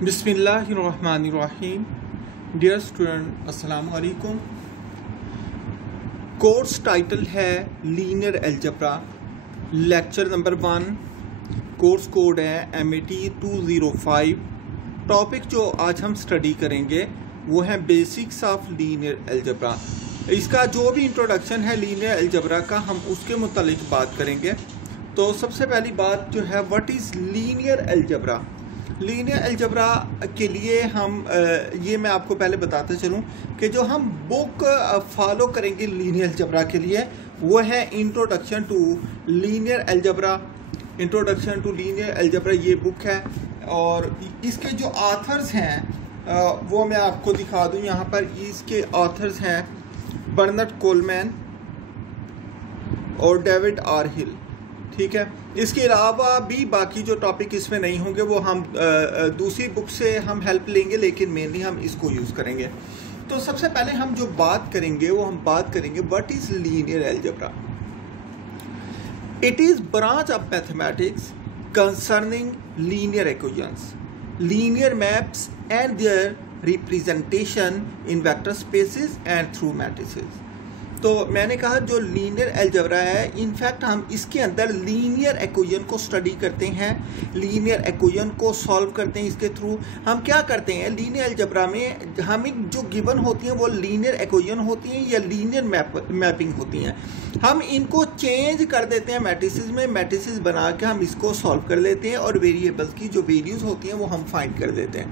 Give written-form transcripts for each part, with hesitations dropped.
बिस्मिल्लाहिर्रहमानिर्रहीम। Dear student, अस्सलाम वालेकुम। कोर्स टाइटल है linear algebra, lecture number 1। Course code है MAT 205। टॉपिक जो आज हम स्टडी करेंगे वो है बेसिक्स ऑफ लीनियर अलजेब्रा। इसका जो भी इंट्रोडक्शन है लीनियर अलजेब्रा का, हम उसके मुतालिक बात करेंगे। तो सबसे पहली बात जो है, what is linear algebra. Linear algebra के लिए हम ये मैं आपको पहले बताते चलूँ कि जो हम बुक फॉलो करेंगे लीनियर अलजेब्रा के लिए वो है introduction to linear algebra. Introduction to linear algebra ये बुक है, और इसके जो ऑथर्स हैं वो मैं आपको दिखा दूँ। यहाँ पर इसके ऑथर्स हैं बर्नार्ड कोलमैन और डेविड आर हिल। ठीक है, इसके अलावा भी बाकी जो टॉपिक इसमें नहीं होंगे वो हम दूसरी बुक से हम हेल्प लेंगे, लेकिन मेनली हम इसको यूज़ करेंगे। तो सबसे पहले हम जो बात करेंगे वो हम बात करेंगे what is linear algebra. It is branch of mathematics concerning linear equations, linear maps and their representation in vector spaces and through matrices. तो मैंने कहा जो लीनियर अलजेब्रा है, इनफैक्ट हम इसके अंदर लीनियर इक्वेशन को स्टडी करते हैं, लीनियर इक्वेशन को सॉल्व करते हैं। इसके थ्रू हम क्या करते हैं, लीनियर अलजेब्रा में हमें जो गिवन होती हैं वो लीनियर इक्वेशन होती हैं या लीनियर मैपिंग होती हैं। हम इनको चेंज कर देते हैं मैट्रिसेस में, मैट्रिसेस बना के हम इसको सॉल्व कर लेते हैं और वेरिएबल्स की जो वैल्यूज़ होती हैं वो हम फाइंड कर देते हैं।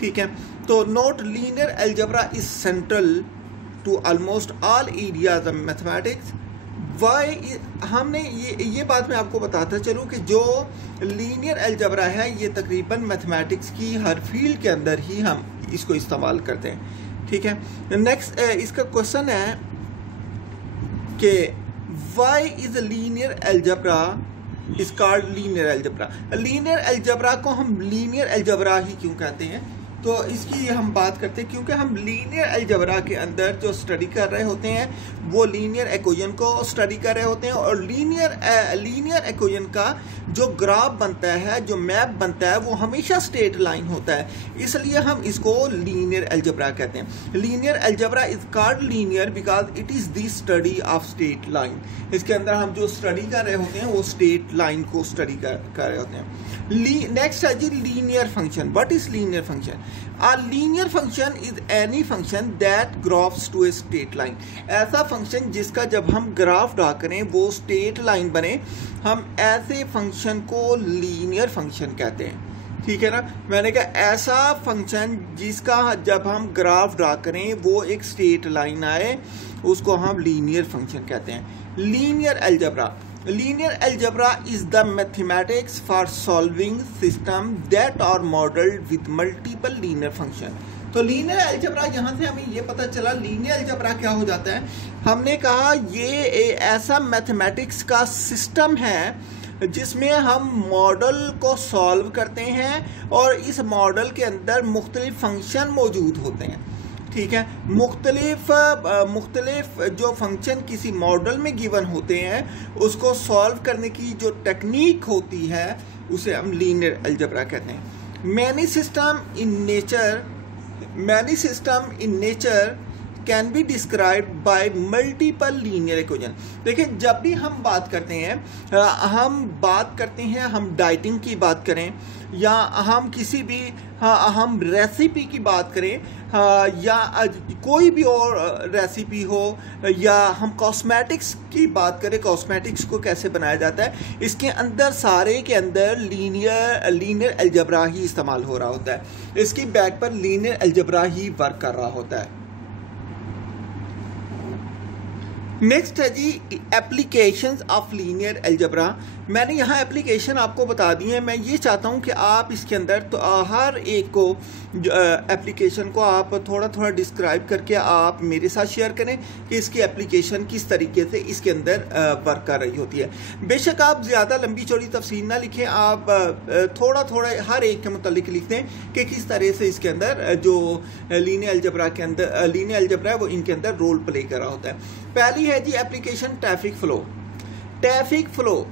ठीक है, तो note linear algebra is central to almost all areas of mathematics. Why हमने ये बात मैं आपको बताता चलूँ कि जो लीनियर अलजेब्रा है ये तकरीबन मैथमेटिक्स की हर फील्ड के अंदर ही हम इसको इस्तेमाल करते हैं। ठीक है, नेक्स्ट इसका क्वेश्चन है कि why is linear algebra is called linear algebra. Linear algebra को हम लीनियर अलजेब्रा ही क्यों कहते हैं, तो इसकी हम बात करते हैं क्योंकि हम लीनियर अलजेब्रा के अंदर जो स्टडी कर रहे होते हैं वो लीनियर इक्वेशन को स्टडी कर रहे होते हैं, और लीनियर इक्वेशन का जो ग्राफ बनता है, जो मैप बनता है, वो हमेशा स्ट्रेट लाइन होता है, इसलिए हम इसको लीनियर अलजेब्रा कहते हैं। Linear algebra is called linear because it is the study of straight line. इसके अंदर हम जो स्टडी कर रहे होते हैं वो स्ट्रेट लाइन को स्टडी कर रहे होते हैं। नेक्स्ट है जी linear function. What is linear function? A linear function is any function that graphs to a straight line। ऐसा फंक्शन जिसका जब हम ग्राफ ड्रा करें वो स्ट्रेट लाइन बने, हम ऐसे फंक्शन को लीनियर फंक्शन कहते हैं। ठीक है ना, मैंने कहा ऐसा फंक्शन जिसका जब हम ग्राफ ड्रा करें वो एक स्ट्रेट लाइन आए, उसको हम लीनियर फंक्शन कहते हैं। Linear algebra, linear algebra is the mathematics for solving system that are modeled with multiple linear function। तो लीनियर अलजेब्रा, यहाँ से हमें ये पता चला लीनियर अलजेब्रा क्या हो जाता है। हमने कहा ये ऐसा मैथमेटिक्स का सिस्टम है जिसमें हम मॉडल को सॉल्व करते हैं और इस मॉडल के अंदर मुख्तलिफ फंक्शन मौजूद होते हैं। ठीक है, मुख्तलिफ जो फंक्शन किसी मॉडल में गिवन होते हैं उसको सॉल्व करने की जो टेक्निक होती है उसे हम लीनियर अलजेब्रा कहते हैं। Many system in nature can be described bye multiple linear equation. देखिए, जब भी हम बात करते हैं, हम डाइटिंग की बात करें या हम किसी भी हम रेसिपी की बात करें, या कोई भी और रेसिपी हो, या हम कॉस्मेटिक्स की बात करें, कॉस्मेटिक्स को कैसे बनाया जाता है, इसके अंदर सारे के अंदर लीनियर अलजेब्रा ही इस्तेमाल हो रहा होता है। इसकी बैक पर लीनियर अलजेब्रा ही वर्क कर रहा होता है। नेक्स्ट है जी एप्लीकेशंस ऑफ लीनियर अलजेब्रा। मैंने यहाँ एप्लीकेशन आपको बता दी है। मैं ये चाहता हूँ कि आप इसके अंदर तो हर एक को एप्लीकेशन को आप थोड़ा थोड़ा डिस्क्राइब करके आप मेरे साथ शेयर करें कि इसकी एप्लीकेशन किस तरीके से इसके अंदर वर्क कर रही होती है। बेशक आप ज़्यादा लंबी चौड़ी तफसील ना लिखें, आप थोड़ा थोड़ा हर एक के मुतालिक लिख दें कि किस तरह से इसके अंदर जो लीनियर अलजेब्रा के अंदर लीनियर अलजेब्रा है वो इनके अंदर रोल प्ले कर रहा होता है। पहली है जी application traffic flow.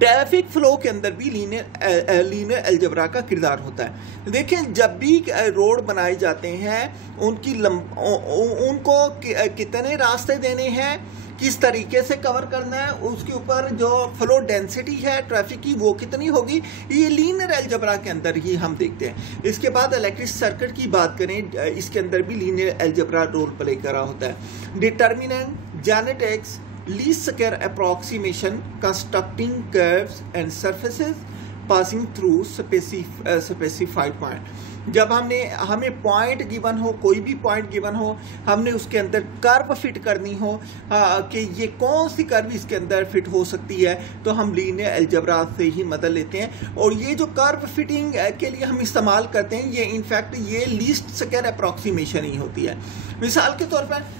Traffic flow के अंदर भी लीनियर अलजेब्रा का किरदार होता है। देखें, जब भी रोड बनाए जाते हैं उनको कितने रास्ते देने हैं, किस तरीके से कवर करना है, उसके ऊपर जो फ्लो डेंसिटी है ट्रैफिक की वो कितनी होगी, ये लीनियर अलजेब्रा के अंदर ही हम देखते हैं। इसके बाद इलेक्ट्रिक सर्किट की बात करें, इसके अंदर भी लीनियर अलजेब्रा रोल प्ले कर रहा होता है। Determinant, genetics, least square approximation, constructing curves and surfaces, passing through specified point. जब हमें पॉइंट गिवन हो, कोई भी पॉइंट गिवन हो, हमने उसके अंदर कर्व फिट करनी हो कि ये कौन सी कर्व इसके अंदर फिट हो सकती है, तो हम लीनियर अलजेब्रा से ही मदद लेते हैं। और ये जो कर्व फिटिंग के लिए हम इस्तेमाल करते हैं, ये इनफैक्ट ये लीस्ट स्क्वायर अप्रॉक्सीमेशन ही होती है। मिसाल के तौर पर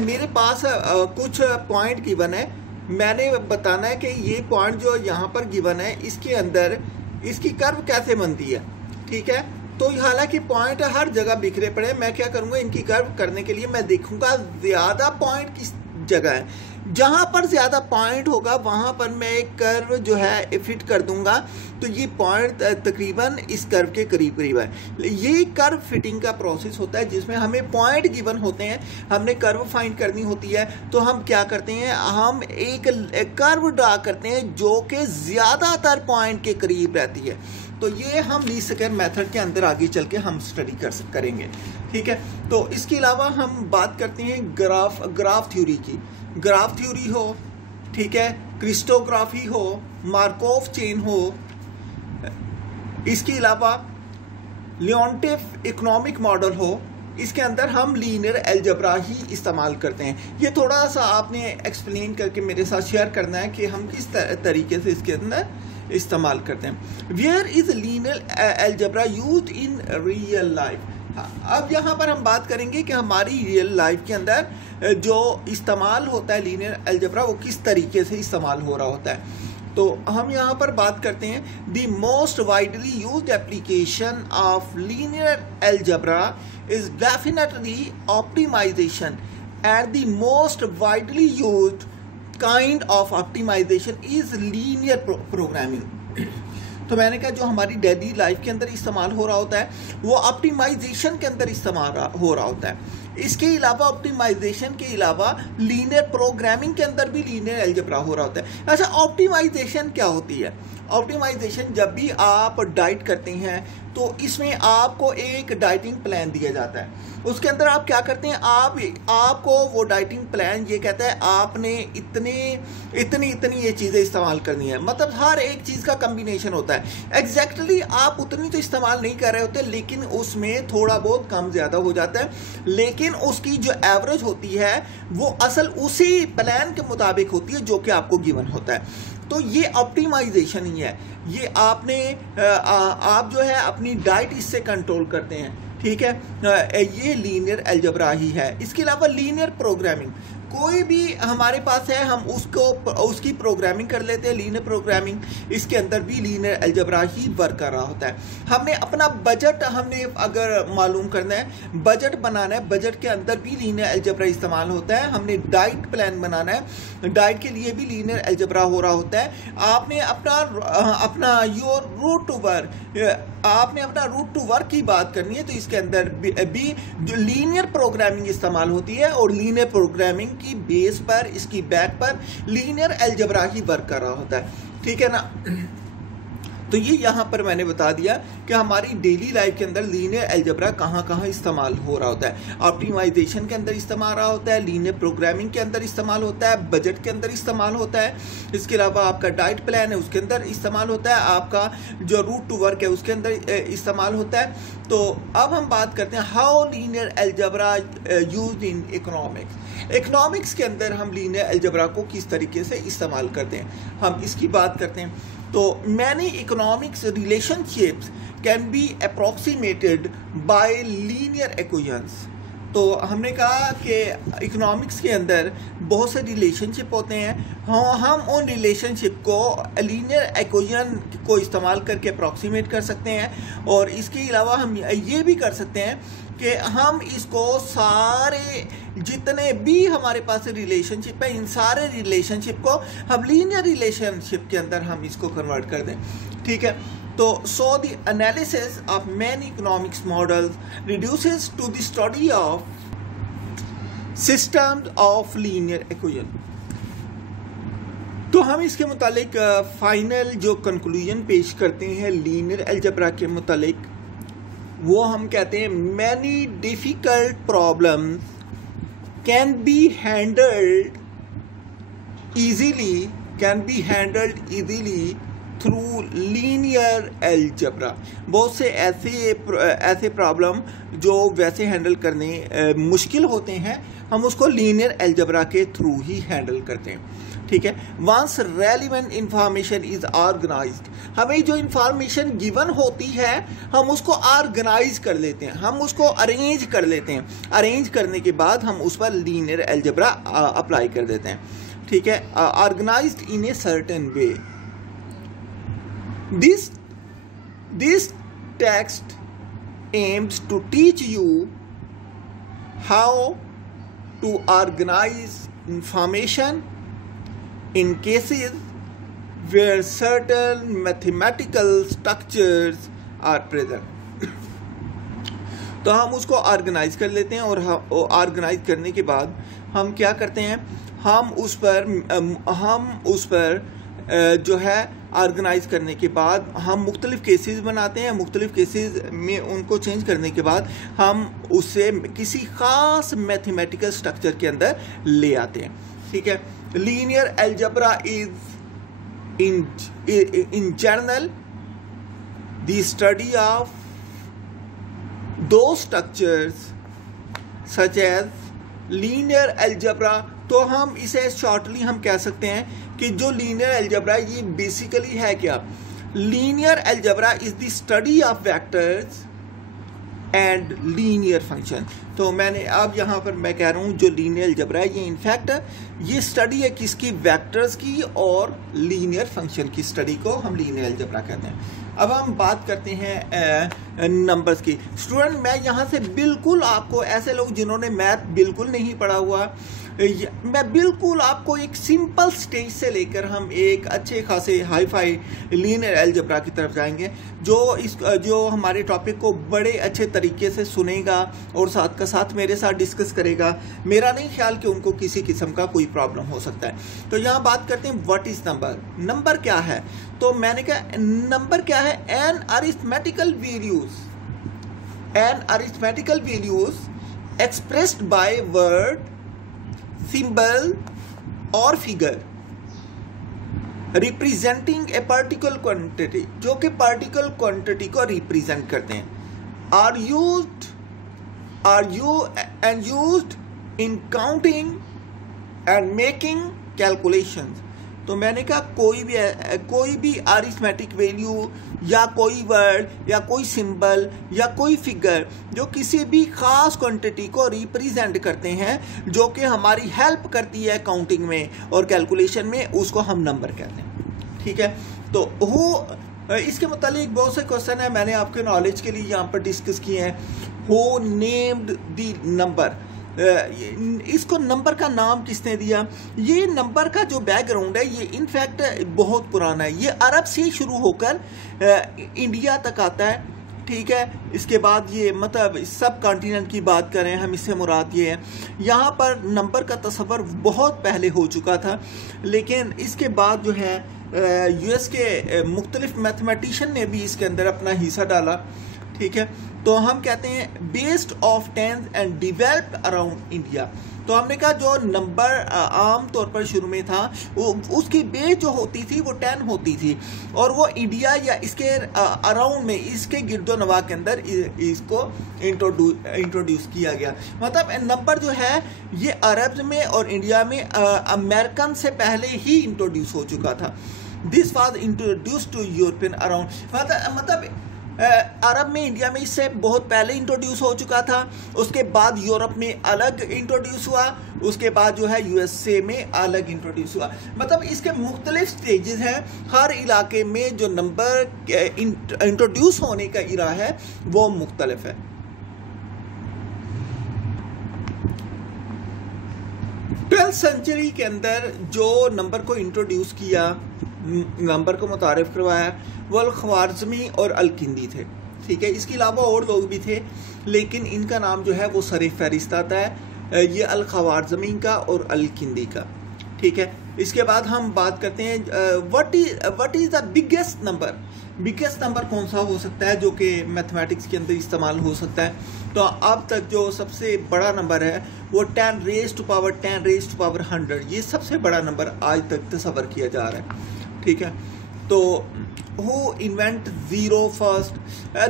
मेरे पास कुछ पॉइंट गिवन है, मैंने बताना है कि ये पॉइंट जो यहाँ पर गिवन है इसके अंदर इसकी कर्व कैसे बनती है, ठीक है। तो हालांकि पॉइंट हर जगह बिखरे पड़े, मैं क्या करूँगा, इनकी कर्व करने के लिए मैं देखूंगा ज़्यादा पॉइंट किस जगह है। जहाँ पर ज़्यादा पॉइंट होगा वहाँ पर मैं एक कर्व जो है फिट कर दूंगा, तो ये पॉइंट तकरीबन इस कर्व के करीब करीब है। ये कर्व फिटिंग का प्रोसेस होता है जिसमें हमें पॉइंट गिवन होते हैं, हमने कर्व फाइंड करनी होती है। तो हम क्या करते हैं, हम एक कर्व ड्रा करते हैं जो कि ज़्यादातर पॉइंट के करीब रहती है। तो ये हम लीस्ट स्क्वायर मेथड के अंदर आगे चल के हम स्टडी करेंगे, ठीक है। तो इसके अलावा हम बात करते हैं ग्राफ थ्योरी की। ग्राफ थ्योरी हो, ठीक है, क्रिस्टोग्राफी हो, मार्कोव चेन हो, इसके अलावा लियोन्टिफ इकोनॉमिक मॉडल हो, इसके अंदर हम लीनियर अलजेब्रा ही इस्तेमाल करते हैं। ये थोड़ा सा आपने एक्सप्लेन करके मेरे साथ शेयर करना है कि हम किस तरीके से इसके अंदर इस्तेमाल करते हैं। Where is linear algebra used in real life. अब यहाँ पर हम बात करेंगे कि हमारी रियल लाइफ के अंदर जो इस्तेमाल होता है लीनियर अलजेब्रा, वो किस तरीके से इस्तेमाल हो रहा होता है। तो हम यहाँ पर बात करते हैं, the most widely used application of linear algebra is definitely optimisation, and the most widely used kind of optimisation is linear programming. तो मैंने कहा जो हमारी डेली लाइफ के अंदर इस्तेमाल हो रहा होता है वो ऑप्टिमाइजेशन के अंदर इस्तेमाल हो रहा होता है। इसके अलावा ऑप्टिमाइजेशन के अलावा लीनियर प्रोग्रामिंग के अंदर भी लीनियर अलजेब्रा हो रहा होता है। अच्छा, ऑप्टिमाइजेशन क्या होती है? ऑप्टिमाइजेशन, जब भी आप डाइट करते हैं तो इसमें आपको एक डाइटिंग प्लान दिया जाता है। उसके अंदर आप क्या करते हैं, आपको वो डाइटिंग प्लान ये कहता है आपने इतनी ये चीज़ें इस्तेमाल करनी है, मतलब हर एक चीज़ का कम्बिनेशन होता है। एग्जैक्टली आप उतनी तो इस्तेमाल नहीं कर रहे होते, लेकिन उसमें थोड़ा बहुत कम ज़्यादा हो जाता है, लेकिन उसकी जो एवरेज होती है वो असल उसी प्लान के मुताबिक होती है जो कि आपको गिवन होता है। तो ये ऑप्टिमाइजेशन ही है। ये आप जो है अपनी डाइट इससे कंट्रोल करते हैं, ठीक है। ये लीनियर अलजेब्रा ही है। इसके अलावा लीनियर प्रोग्रामिंग, कोई भी हमारे पास है हम उसकी प्रोग्रामिंग कर लेते हैं, लीनियर प्रोग्रामिंग। इसके अंदर भी लीनियर अलजेब्रा ही वर्क कर रहा होता है। हमने अपना बजट अगर मालूम करना है, बजट बनाना है, बजट के अंदर भी लीनियर अलजेब्रा इस्तेमाल होता है। हमने डाइट प्लान बनाना है, डाइट के लिए भी लीनियर अलजेब्रा हो रहा होता है। आपने अपना रूट टू वर्क की बात करनी है तो इसके अंदर भी जो लीनियर प्रोग्रामिंग इस्तेमाल होती है, और लीनियर प्रोग्रामिंग की बेस पर, इसकी बैक पर लीनियर अलजेब्रा ही वर्क कर रहा होता है, ठीक है ना। तो ये यहाँ पर मैंने बता दिया कि हमारी डेली लाइफ के अंदर लीनियर अलजेब्रा कहाँ कहाँ इस्तेमाल हो रहा होता है। ऑप्टिमाइजेशन के अंदर इस्तेमाल रहा होता है, लीनियर प्रोग्रामिंग के अंदर इस्तेमाल होता है, बजट के अंदर इस्तेमाल होता है। इसके अलावा आपका डाइट प्लान है उसके अंदर इस्तेमाल होता है, आपका जो रूट टू वर्क है उसके अंदर इस्तेमाल होता है। तो अब हम बात करते हैं how linear algebra used in economics. Economics के अंदर हम लीनियर अलजेब्रा को किस तरीके से इस्तेमाल करते हैं, हम इसकी बात करते हैं। तो many economics relationships can be approximated bye linear equations. तो हमने कहा कि इकोनॉमिक्स के अंदर बहुत से रिलेशनशिप होते हैं, हम उन रिलेशनशिप को लीनियर इक्वेशन को इस्तेमाल करके अप्रॉक्सीमेट कर सकते हैं, और इसके अलावा हम ये भी कर सकते हैं कि हम इसको सारे जितने भी हमारे पास रिलेशनशिप है, इन सारे रिलेशनशिप को हम लीनियर रिलेशनशिप के अंदर हम इसको कन्वर्ट कर दें। ठीक है, तो so the analysis of many economics models reduces to the study of systems of linear equation। तो हम इसके मुतालिक फाइनल जो कंक्लूजन पेश करते हैं लीनियर अलजेब्रा के मुतालिक, वो हम कहते हैं many difficult problems can be handled easily through linear algebra. बहुत से ऐसे प्रॉब्लम जो वैसे हैंडल करने मुश्किल होते हैं, हम उसको लीनियर अलजेब्रा के थ्रू ही हैंडल करते हैं। ठीक है, once relevant information is organised, हमें जो इंफॉर्मेशन गिवन होती है हम उसको ऑर्गेनाइज कर लेते हैं, हम उसको अरेंज कर लेते हैं। अरेंज करने के बाद हम उस पर लीनियर अलजेब्रा अप्लाई कर देते हैं। ठीक है, organised in a certain way. This text aims to teach you how to organize information in cases where certain mathematical structures are present। तो हम उसको ऑर्गेनाइज कर लेते हैं, और ऑर्गेनाइज करने के बाद हम क्या करते हैं, हम उस पर जो है ऑर्गेनाइज करने के बाद हम मुख्तलिफ केसेस बनाते हैं। मुख्तलिफ केसेस में उनको चेंज करने के बाद हम उसे किसी ख़ास मैथमेटिकल स्ट्रक्चर के अंदर ले आते हैं। ठीक है, linear algebra is in general the study of दो structures such as linear algebra. तो हम इसे शॉर्टली हम कह सकते हैं कि जो लीनियर अलजेब्रा ये बेसिकली है क्या, linear algebra is the study of vectors and linear function. तो मैंने अब यहाँ पर मैं कह रहा हूँ जो लीनियर अलजेब्रा है ये इनफैक्ट ये स्टडी है किसकी, वेक्टर्स की और लीनियर फंक्शन की स्टडी को हम लीनियर अलजेब्रा कहते हैं। अब हम बात करते हैं नंबर्स की। स्टूडेंट, मैं यहाँ से बिल्कुल आपको, ऐसे लोग जिन्होंने मैथ बिल्कुल नहीं पढ़ा हुआ, मैं बिल्कुल आपको एक सिंपल स्टेज से लेकर हम एक अच्छे खासे हाई फाई लीनियर अलजेब्रा की तरफ जाएंगे, जो हमारे टॉपिक को बड़े अच्छे तरीके से सुनेगा और साथ का साथ मेरे साथ डिस्कस करेगा। मेरा नहीं ख्याल कि उनको किसी किस्म का कोई प्रॉब्लम हो सकता है। तो यहाँ बात करते हैं व्हाट इज नंबर। नंबर क्या है? तो मैंने कहा नंबर क्या है, an arithmetical values expressed by word, symbol और figure representing a particular quantity, जो कि पार्टिकुलर क्वांटिटी को रिप्रेजेंट करते हैं, are used in counting and making calculations. तो मैंने कहा कोई भी अरिथमेटिक वैल्यू या कोई वर्ड या कोई सिंबल या कोई फिगर जो किसी भी खास क्वांटिटी को रिप्रेजेंट करते हैं, जो कि हमारी हेल्प करती है काउंटिंग में और कैलकुलेशन में, उसको हम नंबर कहते हैं। ठीक है, तो इसके मुतालिक बहुत से क्वेश्चन है, मैंने आपके नॉलेज के लिए यहाँ पर डिस्कस किए हैं। हु नेम्ड द नंबर, इसको नंबर का नाम किसने दिया? ये नंबर का जो बैकग्राउंड है ये इनफैक्ट बहुत पुराना है, ये अरब से शुरू होकर इंडिया तक आता है। ठीक है, इसके बाद ये मतलब सब कॉन्टिनेंट की बात करें हम, इससे मुराद ये है यहाँ पर नंबर का तस्वर बहुत पहले हो चुका था, लेकिन इसके बाद जो है यूएस के मुख्तलिफ मैथमेटिशियन ने भी इसके अंदर अपना हिस्सा डाला। ठीक है, तो हम कहते हैं based of tens and developed around India. तो हमने कहा जो नंबर आम तौर पर शुरू में था उसकी बेस जो होती थी वो 10 होती थी, और वो इंडिया या इसके अराउंड में, इसके गिरदोनवा के अंदर इसको इंट्रोड्यूस किया गया। मतलब नंबर जो है ये अरब में और इंडिया में अमेरिकन से पहले ही इंट्रोड्यूस हो चुका था। This was introduce to European around, मतलब अरब में, इंडिया में इससे बहुत पहले इंट्रोड्यूस हो चुका था, उसके बाद यूरोप में अलग इंट्रोड्यूस हुआ, उसके बाद जो है यूएसए में अलग इंट्रोड्यूस हुआ। मतलब इसके मुख्तलिफ स्टेजेस हैं, हर इलाके में जो नंबर इंट्रोड्यूस होने का इरा है वो मुख्तलिफ है। 12th सेंचुरी के अंदर जो नंबर को इंट्रोड्यूस किया, नंबर को मुतारिफ करवाया, वो अल-ख्वारिज़मी और अल-किंदी थे। ठीक है, इसके अलावा और लोग भी थे, लेकिन इनका नाम जो है वो सर फहरिस्त आता है, ये अल-ख्वारिज़मी का और अल-किंदी का। ठीक है, इसके बाद हम बात करते हैं what is the biggest number. Biggest number कौन सा हो सकता है जो कि मैथमेटिक्स के अंदर इस्तेमाल हो सकता है। तो अब तक जो सबसे बड़ा नंबर है वो 10 रेज़ टू पावर 100, ये सबसे बड़ा नंबर आज तक तस्वर किया जा रहा है। ठीक है, तो हु इन्वेंट ज़ीरो फर्स्ट।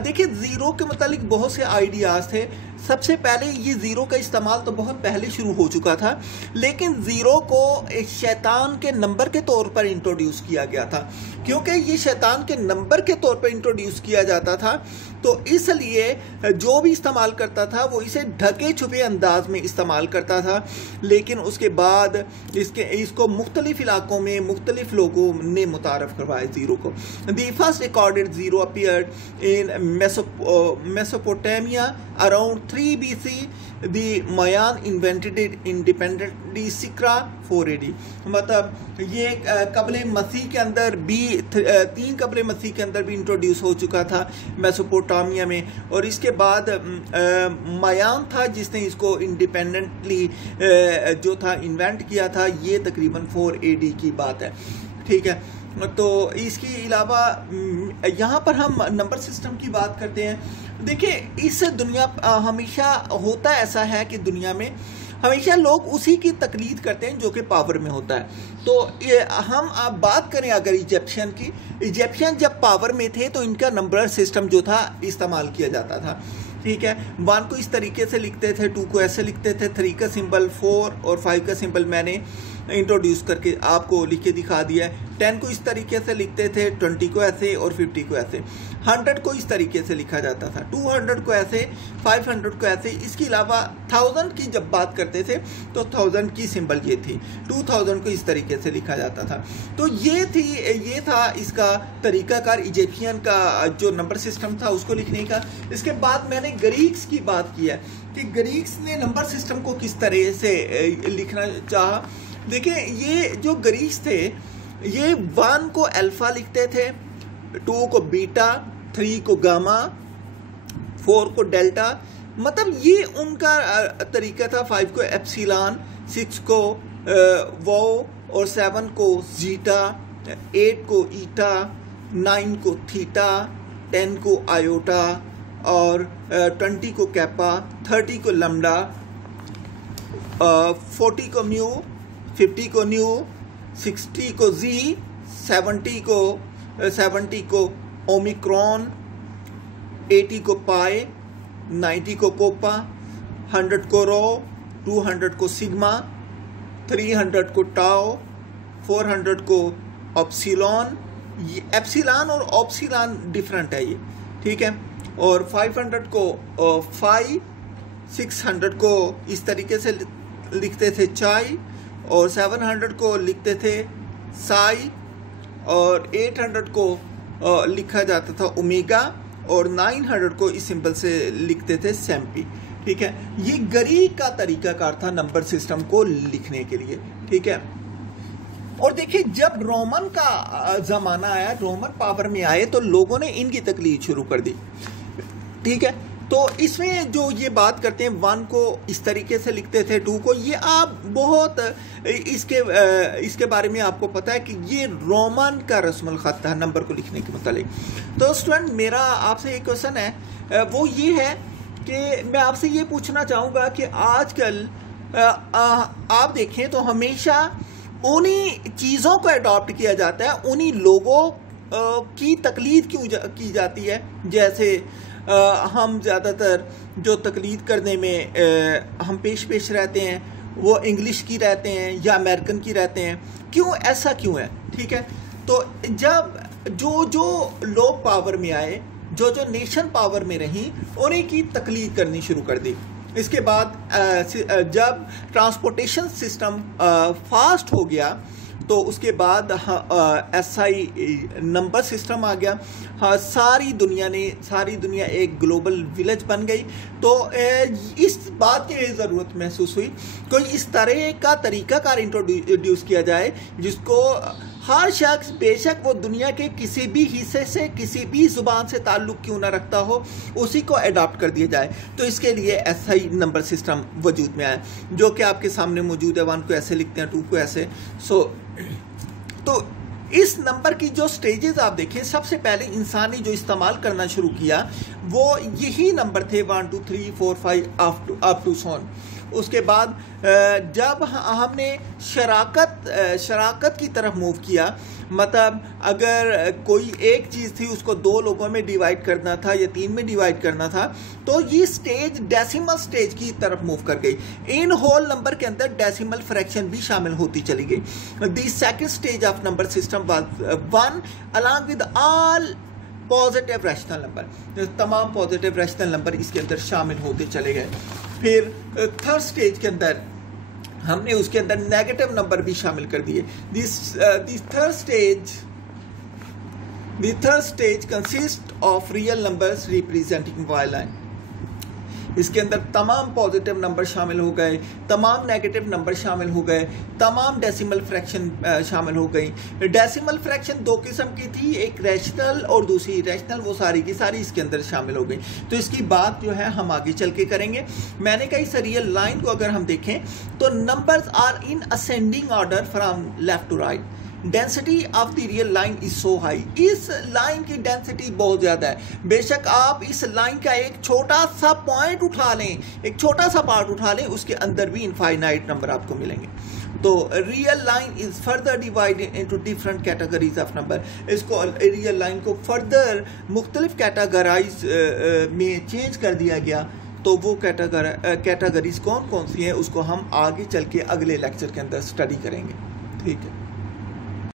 देखिए, ज़ीरो के मतलब बहुत से आइडियाज़ थे। सबसे पहले ये ज़ीरो का इस्तेमाल तो बहुत पहले शुरू हो चुका था, लेकिन ज़ीरो को एक शैतान के नंबर के तौर पर इंट्रोड्यूस किया गया था। क्योंकि ये शैतान के नंबर के तौर पर इंट्रोड्यूस किया जाता था, तो इसलिए जो भी इस्तेमाल करता था वो इसे ढके छुपे अंदाज में इस्तेमाल करता था। लेकिन उसके बाद इसको मुख्तलिफ इलाकों में मुख्तलिफ लोगों ने मुतारफ़ करवाया ज़ीरो को। The first recorded zero appeared in Mesopotamia around 3 BC. The Mayan invented it independently Sikra 4 AD. मतलब ये कबले मसीह के अंदर भी 3 कबले मसीह के अंदर भी इंट्रोड्यूस हो चुका था मेसोपोटामिया में, और इसके बाद मयान था जिसने इसको इंडिपेंडेंटली जो था इन्वेंट किया था। ये तकरीबन 4 AD की बात है। ठीक है, तो इसके अलावा यहाँ पर हम नंबर सिस्टम की बात करते हैं। देखिए, इस दुनिया हमेशा होता ऐसा है कि दुनिया में हमेशा लोग उसी की तकलीद करते हैं जो कि पावर में होता है। तो हम आप बात करें अगर इजिप्शियन की, इजिप्शियन जब पावर में थे तो इनका नंबर सिस्टम जो था इस्तेमाल किया जाता था। ठीक है, 1 को इस तरीके से लिखते थे, 2 को ऐसे लिखते थे, 3 का सिंबल, 4 और 5 का सिंबल मैंने इंट्रोड्यूस करके आपको लिख के दिखा दिया है। 10 को इस तरीके से लिखते थे, 20 को ऐसे और 50 को ऐसे। 100 को इस तरीके से लिखा जाता था, 200 को ऐसे, 500 को ऐसे। इसके अलावा 1000 की जब बात करते थे तो 1000 की सिंबल ये थी, 2000 को इस तरीके से लिखा जाता था। तो ये था इसका तरीकाकार इजिप्शियन का जो नंबर सिस्टम था उसको लिखने का। इसके बाद मैंने ग्रीक्स की बात की है कि ग्रीक्स ने नंबर सिस्टम को किस तरह से लिखना चाहा। देखिए, ये जो ग्रीक्स थे ये 1 को अल्फा लिखते थे, 2 को बीटा, 3 को गामा, 4 को डेल्टा। मतलब ये उनका तरीका था। 5 को एप्सिलॉन, 6 को वो और 7 को जीटा, 8 को ईटा, 9 को थीटा, 10 को आयोटा और 20 को कैपा, 30 को लैम्डा, 40 को म्यू, 50 को न्यू, 60 को जी, 70 को ओमिक्रॉन, 80 को पाई, 90 को कोपा, 100 को रो, 200 को सिग्मा, 300 को टाओ, 400 को ऑप्सिलॉन। एप्सिलॉन और ऑप्सिलॉन डिफरेंट है ये। ठीक है, और 500 को फाई, 600 को इस तरीके से लिखते थे चाई, और 700 को लिखते थे साई, और 800 को लिखा जाता था ओमेगा, और 900 को इस सिंबल से लिखते थे सैम्पी। ठीक है, ये ग्रीक का तरीकाकार था नंबर सिस्टम को लिखने के लिए। ठीक है, और देखिए, जब रोमन का जमाना आया, रोमन पावर में आए, तो लोगों ने इनकी तकलीफ शुरू कर दी। ठीक है, तो इसमें जो ये बात करते हैं 1 को इस तरीके से लिखते थे, 2 को, ये आप बहुत इसके बारे में आपको पता है कि ये रोमन का रस्मुल खत था नंबर को लिखने के मुतालिक। तो स्टूडेंट, मेरा आपसे एक क्वेश्चन है, वो ये है कि मैं आपसे ये पूछना चाहूँगा कि आजकल आप देखें तो हमेशा उन्हीं चीज़ों को अडॉप्ट किया जाता है, उन्हीं लोगों की तकलीद की जाती है। जैसे हम ज़्यादातर जो तकलीद करने में हम पेश रहते हैं वो इंग्लिश की रहते हैं या अमेरिकन की रहते हैं। क्यों, ऐसा क्यों है? ठीक है, तो जब जो लोग पावर में आए, जो जो नेशन पावर में रही उन्हीं की तकलीद करनी शुरू कर दी। इसके बाद जब ट्रांसपोर्टेशन सिस्टम फास्ट हो गया तो उसके बाद SI नंबर सिस्टम आ गया। हाँ, सारी दुनिया एक ग्लोबल विलेज बन गई। तो इस बात की ज़रूरत महसूस हुई कोई इस तरह का तरीक़ाकार इंट्रोड्यूस किया जाए जिसको हर शख्स, बेशक वो दुनिया के किसी भी हिस्से से, किसी भी ज़ुबान से ताल्लुक़ क्यों ना रखता हो, उसी को अडॉप्ट कर दिया जाए। तो इसके लिए SI नंबर सिस्टम वजूद में आया, जो कि आपके सामने मौजूद है। 1 को ऐसे लिखते हैं, 2 को ऐसे। तो इस नंबर की जो स्टेजेस आप देखें, सबसे पहले इंसानी जो इस्तेमाल करना शुरू किया वो यही नंबर थे 1 2 3 4 5 अप टू सोन। उसके बाद जब हमने शराकत की तरफ मूव किया, मतलब अगर कोई एक चीज़ थी उसको 2 लोगों में डिवाइड करना था या 3 में डिवाइड करना था, तो ये स्टेज डेसिमल स्टेज की तरफ मूव कर गई। इन होल नंबर के अंदर डेसिमल फ्रैक्शन भी शामिल होती चली गई। The second stage of number system was 1 along with all positive rational number. तमाम पॉजिटिव रैशनल नंबर इसके अंदर शामिल होते चले गए। फिर थर्ड स्टेज के अंदर हमने उसके अंदर नेगेटिव नंबर भी शामिल कर दिए। This third stage consist of real numbers representing वाइलाइन। इसके अंदर तमाम पॉजिटिव नंबर शामिल हो गए, तमाम नेगेटिव नंबर शामिल हो गए, तमाम डेसिमल फ्रैक्शन शामिल हो गई। डेसिमल फ्रैक्शन 2 किस्म की थी, एक रैशनल और दूसरी इरेशनल। वो सारी की सारी इसके अंदर शामिल हो गई। तो इसकी बात जो है हम आगे चल के करेंगे। मैंने कहा इस रियल लाइन को अगर हम देखें तो numbers are in ascending order from left to right. Density of the real line is so high. इस लाइन की डेंसिटी बहुत ज़्यादा है। बेशक आप इस लाइन का एक छोटा सा पॉइंट उठा लें, एक छोटा सा पार्ट उठा लें, उसके अंदर भी इनफाइनाइट नंबर आपको मिलेंगे। तो real line is further divided into different categories of number. इसको रियल लाइन को फर्दर मुख्तलिफ कैटेगराइज में चेंज कर दिया गया। तो वो कैटेगरीज कौन कौन सी हैं उसको हम आगे चल के अगले लेक्चर के अंदर स्टडी करेंगे। ठीक है।